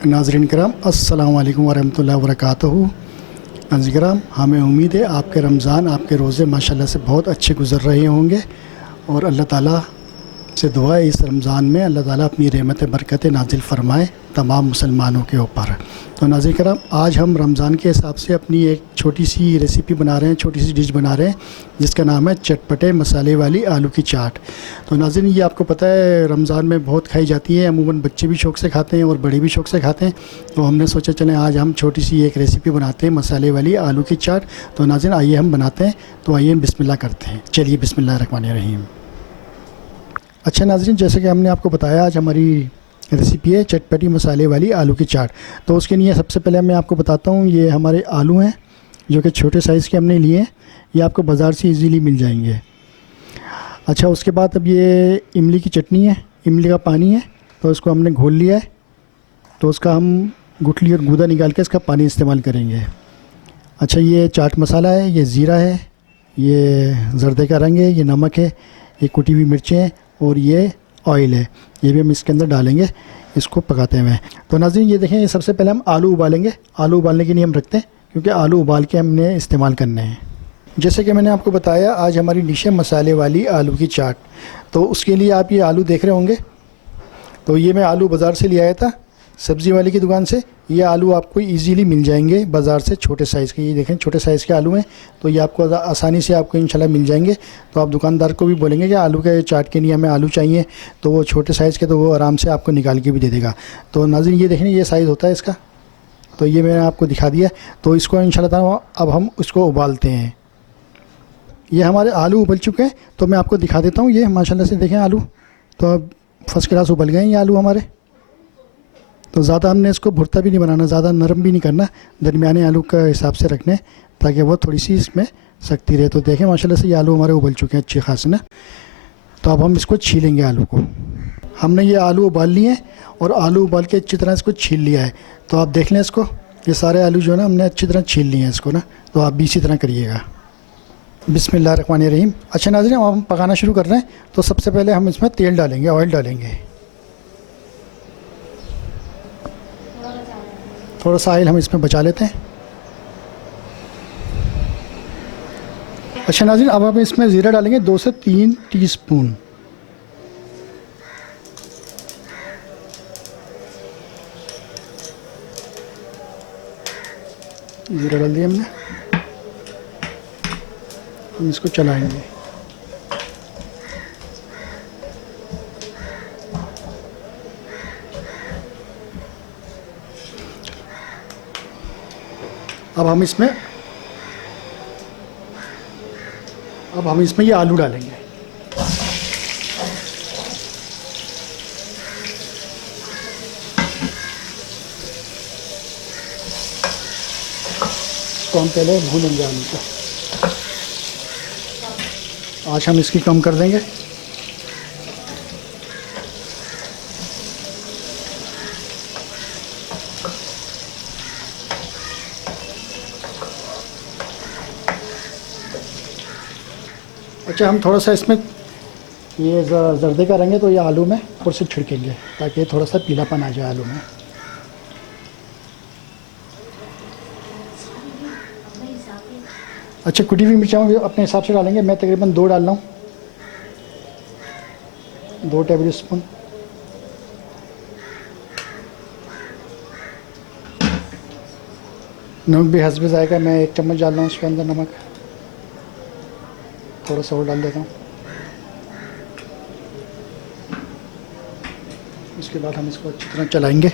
नाज़रीन किराम अस्सलाम वालेकुम वरहमतुल्लाहि वबरकातुहू। नाज़रीन किराम, हमें उम्मीद है आपके रमज़ान, आपके रोज़े माशाल्लाह से बहुत अच्छे गुज़र रहे होंगे और अल्लाह ताला से दुआ है इस रमज़ान में अल्लाह ताला अपनी रहमत बरकत नाजिल फ़रमाए तमाम मुसलमानों के ऊपर। तो नाज़रीन किराम, आज हम रमज़ान के हिसाब से अपनी एक छोटी सी रेसिपी बना रहे हैं, छोटी सी डिश बना रहे हैं जिसका नाम है चटपटे मसाले वाली आलू की चाट। तो नाज़रीन, ये आपको पता है रमज़ान में बहुत खाई जाती है, अमूमन बच्चे भी शौक़ से खाते हैं और बड़े भी शौक़ से खाते हैं। तो हमने सोचा चलें आज हम छोटी सी एक रेसिपी बनाते हैं मसाले वाली आलू की चाट। तो नाज़रीन आइए हम बनाते हैं। तो आइए हम बिस्मिल्लाह करते हैं। चलिए बिस्मिल्लाहिर्रहमानिर्रहीम। अच्छा नाज़रीन, जैसे कि हमने आपको बताया आज हमारी रेसिपी है चटपटी मसाले वाली आलू की चाट। तो उसके लिए सबसे पहले मैं आपको बताता हूँ, ये हमारे आलू हैं जो कि छोटे साइज़ के हमने लिए हैं। ये आपको बाज़ार से इजीली मिल जाएंगे। अच्छा, उसके बाद अब ये इमली की चटनी है, इमली का पानी है, तो इसको हमने घोल लिया है। तो उसका हम गुठली और गूदा निकाल के इसका पानी इस्तेमाल करेंगे। अच्छा, ये चाट मसाला है, ये ज़ीरा है, ये जर्दे का रंग है, ये नमक है, ये कुटी हुई मिर्चें हैं और ये ऑयल है, ये भी हम इसके अंदर डालेंगे इसको पकाते हुए। तो नाज़रीन ये देखें, ये सबसे पहले हम आलू उबालेंगे। आलू उबालने के लिए हम रखते हैं क्योंकि आलू उबाल के हमने इस्तेमाल करने हैं। जैसे कि मैंने आपको बताया आज हमारी डिश है मसाले वाली आलू की चाट। तो उसके लिए आप ये आलू देख रहे होंगे, तो ये मैं आलू बाज़ार से ले आया था सब्ज़ी वाले की दुकान से। ये आलू आपको इजीली मिल जाएंगे बाज़ार से, छोटे साइज़ के। ये देखें छोटे साइज़ के आलू हैं, तो ये आपको आसानी से आपको इंशाल्लाह मिल जाएंगे। तो आप दुकानदार को भी बोलेंगे कि आलू के चाट के लिए हमें आलू चाहिए, तो वो छोटे साइज़ के, तो वो आराम से आपको निकाल के भी दे देगा। तो नाज़रीन ये देखें, ये साइज़ होता है इसका। तो ये मैंने आपको दिखा दिया। तो इसको इंशाल्लाह ताला अब हम इसको उबालते हैं। ये हमारे आलू उबल चुके हैं, तो मैं आपको दिखा देता हूँ। ये माशाल्लाह से देखें आलू तो अब फर्स्ट क्लास उबल गए हैं ये आलू हमारे। तो ज़्यादा हमने इसको भुरता भी नहीं बनाना, ज़्यादा नरम भी नहीं करना, दरमियाने आलू का हिसाब से रखने ताकि वो थोड़ी सी इसमें सख्ती रहे। तो देखें माशाल्लाह से ये आलू हमारे उबल चुके हैं अच्छे खास ना। तो अब हम इसको छीलेंगे आलू को। हमने ये आलू उबाल लिए हैं और आलू उबाल के अच्छी तरह इसको छील लिया है। तो आप देख लें इसको, ये सारे आलू जो है ना हमने अच्छी तरह छील लिए हैं इसको ना। तो आप भी इसी तरह करिएगा। बिस्मिल्लाहिर्रहमानिर्रहीम। अच्छा नाज़रीन, अब हम पकाना शुरू कर रहे हैं। तो सबसे पहले हम इसमें तेल डालेंगे, ऑयल डालेंगे। थोड़ा सा ऑयल हम इसमें बचा लेते हैं। अच्छा नाज़रीन, अब हम इसमें ज़ीरा डालेंगे 2 से 3 टीस्पून। ज़ीरा डाल दिया हमने। हम इसको चलाएंगे। अब हम इसमें ये आलू डालेंगे। इसको हम पहले भूनेंगे आलू को। आज हम इसकी कम कर देंगे। अच्छा, हम थोड़ा सा इसमें ये जर्दे का रंग है, तो ये आलू में ऊपर से छिड़केंगे ताकि थोड़ा सा पीलापन आ जाए आलू में। अच्छा, कुटी हुई मिर्चा अपने हिसाब से डालेंगे। मैं तकरीबन 2 डाल रहा हूँ, 2 टेबल स्पून। नमक भी हस्बे जाएगा, मैं 1 चम्मच डाल रहा हूँ इसके अंदर नमक। थोड़ा सा और डाल देता हूँ। उसके बाद हम इसको अच्छी तरह चलाएंगे।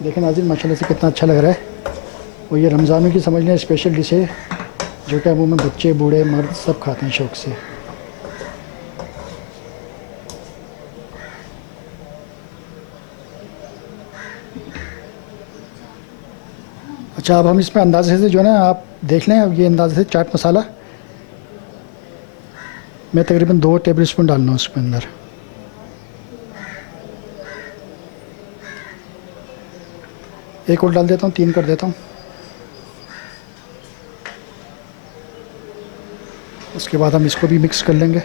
देखें नाज़रीन, माशाल्लाह से कितना अच्छा लग रहा है। और ये रमज़ानों की समझ लें स्पेशल डिश है जो कि अमूमन बच्चे बूढ़े मर्द सब खाते हैं शौक़ से। अच्छा, अब हम इसमें अंदाजे से जो है ना आप देख लें, अब ये अंदाजे से चाट मसाला मैं तकरीबन 2 टेबल स्पून डालना हूँ उसके अंदर। एक और डाल देता हूँ, 3 कर देता हूँ। उसके बाद हम इसको भी मिक्स कर लेंगे।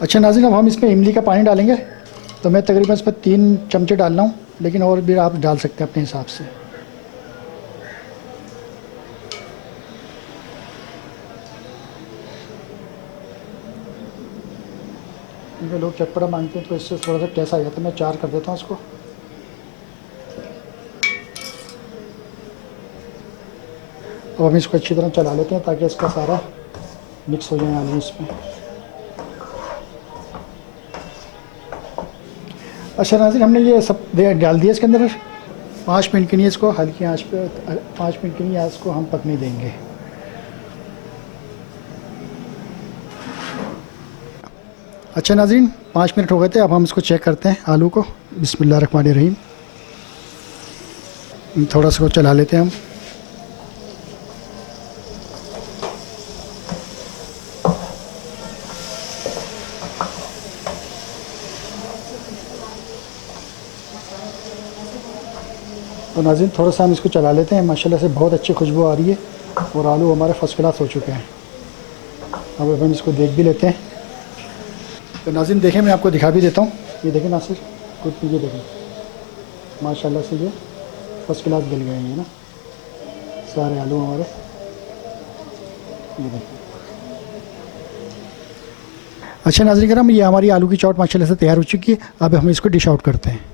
अच्छा नाज़रीन, अब हम इसमें इमली का पानी डालेंगे। तो मैं तकरीबन इस पर 3 चमचे डाल रहा हूँ, लेकिन और भी आप डाल सकते हैं अपने हिसाब से। क्योंकि लोग चटपटा मांगते हैं तो इससे थोड़ा सा टेस्ट आ जाता है। मैं 4 कर देता हूँ इसको। अब हम इसको अच्छी तरह चला लेते हैं ताकि इसका सारा मिक्स हो जाए आलू इसमें। अच्छा नाज़रीन, हमने ये सब डाल दिया इसके अंदर। 5 मिनट के लिए इसको हल्की आंच पे 5 मिनट के लिए इसको हम पकने देंगे। अच्छा नाज़रीन, 5 मिनट हो गए थे। अब हम इसको चेक करते हैं आलू को। बिस्मिल्लाहिर्रहमानिर्रहीम। थोड़ा सा चला लेते हैं हम। तो नाज़रीन, थोड़ा सा हम इसको चला लेते हैं। माशाल्लाह से बहुत अच्छी खुशबू आ रही है और आलू हमारे फर्स्ट क्लास हो चुके हैं। अब हम इसको देख भी लेते हैं। तो नाज़रीन देखें, मैं आपको दिखा भी देता हूँ। ये देखें नासिर, कुछ ये देखें, माशाल्लाह से ये फर्स्ट क्लास गल गए हैं ना सारे आलू हमारे। ये देखें। अच्छा नाज़रीन करम, ये हमारी आलू की चाट माशाल्लाह से तैयार हो चुकी है। अब हम इसको डिश आउट करते हैं।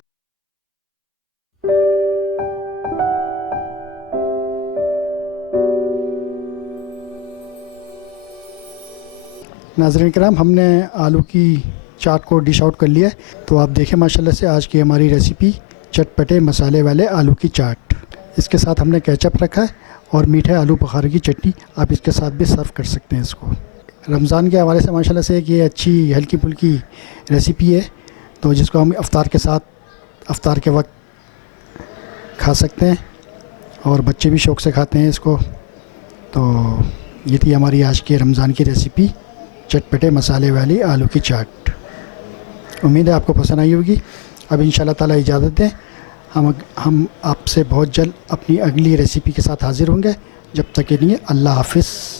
नाज़रीन कराम, हमने आलू की चाट को डिश आउट कर लिया है। तो आप देखें माशाल्लाह से आज की हमारी रेसिपी चटपटे मसाले वाले आलू की चाट। इसके साथ हमने केचप रखा है और मीठे आलू बुखारे की चटनी। आप इसके साथ भी सर्व कर सकते हैं इसको। रमज़ान के हवाले से माशाल्लाह से एक ये अच्छी हल्की फुल्की रेसिपी है, तो जिसको हम अफ्तार के साथ, अफ्तार के वक्त खा सकते हैं और बच्चे भी शौक़ से खाते हैं इसको। तो ये थी हमारी आज की रमज़ान की रेसिपी, चटपटे मसाले वाली आलू की चाट। उम्मीद है आपको पसंद आई होगी। अब इंशाल्लाह ताला इजाज़त दें। हम आपसे बहुत जल्द अपनी अगली रेसिपी के साथ हाज़िर होंगे। जब तक के लिए अल्लाह हाफ़िज़।